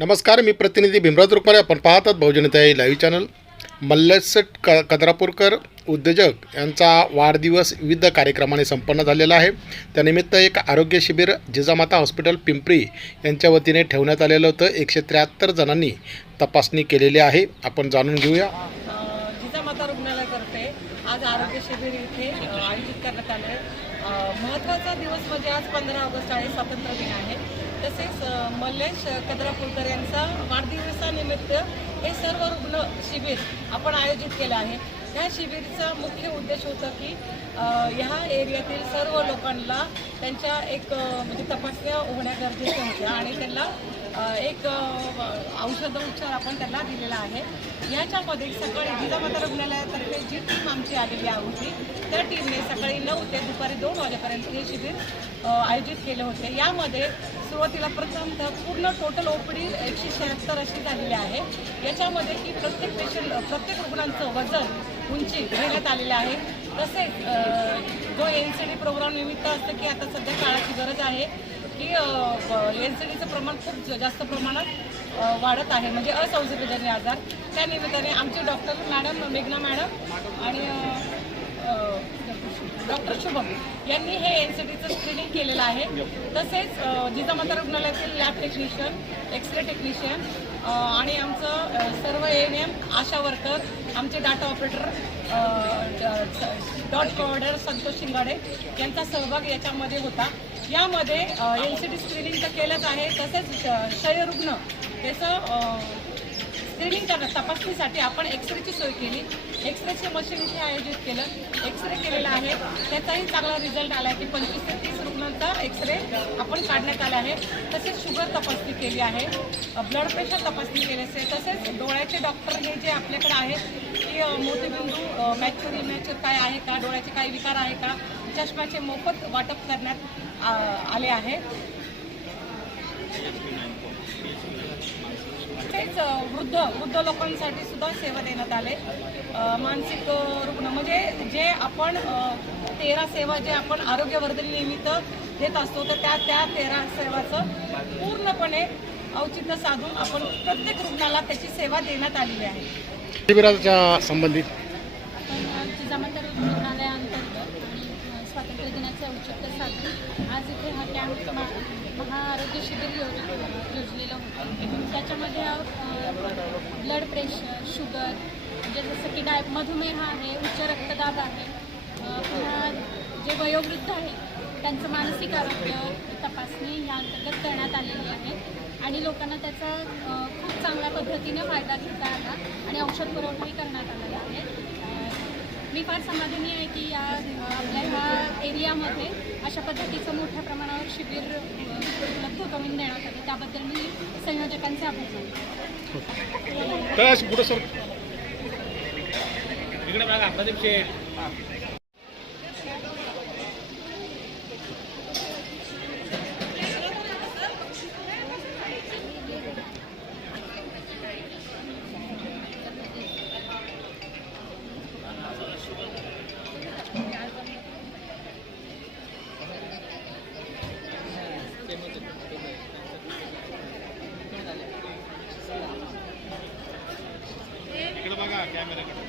नमस्कार मी प्रतिनिधी भीमराज रुक्मारे. आपण पाहतात बहुजनता बहुजनताई लाईव्ह चॅनल मल्लसेट क कदरापूरकर उद्योजक यांचा वाढदिवस विविध कार्यक्रमाने संपन्न झालेला आहे. त्यानिमित्त एक आरोग्य शिबिर जिजामाता हॉस्पिटल पिंपरी यांच्या वतीने ठेवण्यात आलेलं होतं. एकशे त्र्याहत्तर जणांनी तपासणी केलेली आहे. आपण जाणून घेऊया. जिजामाता रुग्णालयातर्फे आज आरोग्य शिबिर इथे आयोजित करण्यात आले महत्त्वाचा दिवस म्हणजे आज पंधरा ऑगस्ट आहे स्वातंत्र्य दिन आहे. तसेच मल्लेश कदरापूरकर यांचा वाढदिवसानिमित्त हे सर्व रुग्ण शिबिर आपण आयोजित केलं आहे. ह्या शिबिरचा मुख्य उद्देश होता की ह्या एरियातील सर्व लोकांना त्यांच्या एक म्हणजे तपासण्या होण्या गरजेच्या होत्या आणि त्यांना एक औषधोपचार औषध उपचार आपण त्यांना दिलेला आहे. याच्यामध्ये सकाळी जिजामाता रुग्णालयातर्फे जी टीम आमची आलेली होती त्या टीमने सकाळी नऊ ते दुपारी दोन वाजेपर्यंत हे शिबिर आयोजित केले होते. यामध्ये सुरुवातीला प्रथमतः पूर्ण टोटल ओपीडी एकशे शहात्तर अशी झालेली आहे. याच्यामध्ये की प्रत्येक पेशंट प्रत्येक रुग्णांचं वजन उंची घेण्यात आलेलं आहे. तसेच जो एन सी डी प्रोग्राम निमित्त असतं की आता सध्या काळाची गरज आहे की एन सी डीचं प्रमाण खूप ज- जास्त प्रमाणात वाढत आहे. म्हणजे असंसर्गजन्य आजार. त्या निमित्ताने आमचे डॉक्टर मॅडम मेघना मॅडम आणि डॉक्टर शुभम यांनी हे एन सी डीचं स्क्रीनिंग केलेलं आहे. तसेच जिजामाता रुग्णालयातील लॅब टेक्निशियन एक्सरे टेक्निशियन आणि आमचं सर्व A N M ASHA worker आमचे data operator dot provider Santosh Shingade यांचा सहभाग याच्यामध्ये होता. यामध्ये एल सी डी स्क्रीनिंग तर केलंच आहे तसेच क्षयरुग्ण त्याचं स्क्रीनिंग तपासणीसाठी आपण एक्सरेची सोय केली. एक्सरेचे मशीन इथे आयोजित केलं. एक्सरे केलेला आहे. त्याचाही चांगला रिझल्ट आला आहे की पंचवीस ते तीस रुग्णांचा एक्सरे आपण काढण्यात आला आहे. तसेच शुगर तपासणी केली आहे. ब्लड प्रेशर तपासणी केली असते तसेच डोळ्याचे डॉक्टर हे जे आपल्याकडे आहेत की मोतीबिंदू मॅच्युर इमॅच्युर काय आहे का? डोळ्याचे काही विकार आहे का? चष्म्याचे मोफत वाटप करण्यात आ, आले आहे. वृद्ध वृद्ध लोकांसाठी सुद्धा सेवा देण्यात आले. मानसिक रुग्ण म्हणजे जे आपण तेरा सेवा जे आपण आरोग्यवर्धनी निमित्त देत असतो तर त्या त्या तेरा सेवाचं पूर्णपणे औचित्य साधून आपण प्रत्येक रुग्णाला त्याची सेवा देण्यात आलेली आहे. शिबिराच्या संबंधित? आपण जिजामाता रुग्णालयाअंतर्गत आणि अ, स्वातंत्र्य दिनाचे औचित्य साधून आज इथे हा कॅम्प महाआरोग्य शिबिर योजलेलं होतं. त्याच्यामध्ये ब्लड प्रेशर शुगर म्हणजे जसं की डाय मधुमेह आहे उच्च रक्तदाब आहे पुन्हा जे वयोवृद्ध आहेत त्यांचं मानसिक आरोग्य तपासणी या अंतर्गत करण्यात आलेली आहे. आणि लोकांना त्याचा खूप चांगल्या पद्धतीने फायदा घेता आला आणि औषध पुरवठाही करण्यात आलेला आहे. मी फार समाधानी आहे की या आपल्या ह्या एरियामध्ये अशा पद्धतीचं मोठ्या प्रमाणावर शिबिर उपलब्ध करून देण्यात आले. त्याबद्दल मी संयोजकांचे आभार मानते. ಕ್ಯಾಮೆರಾಗಳು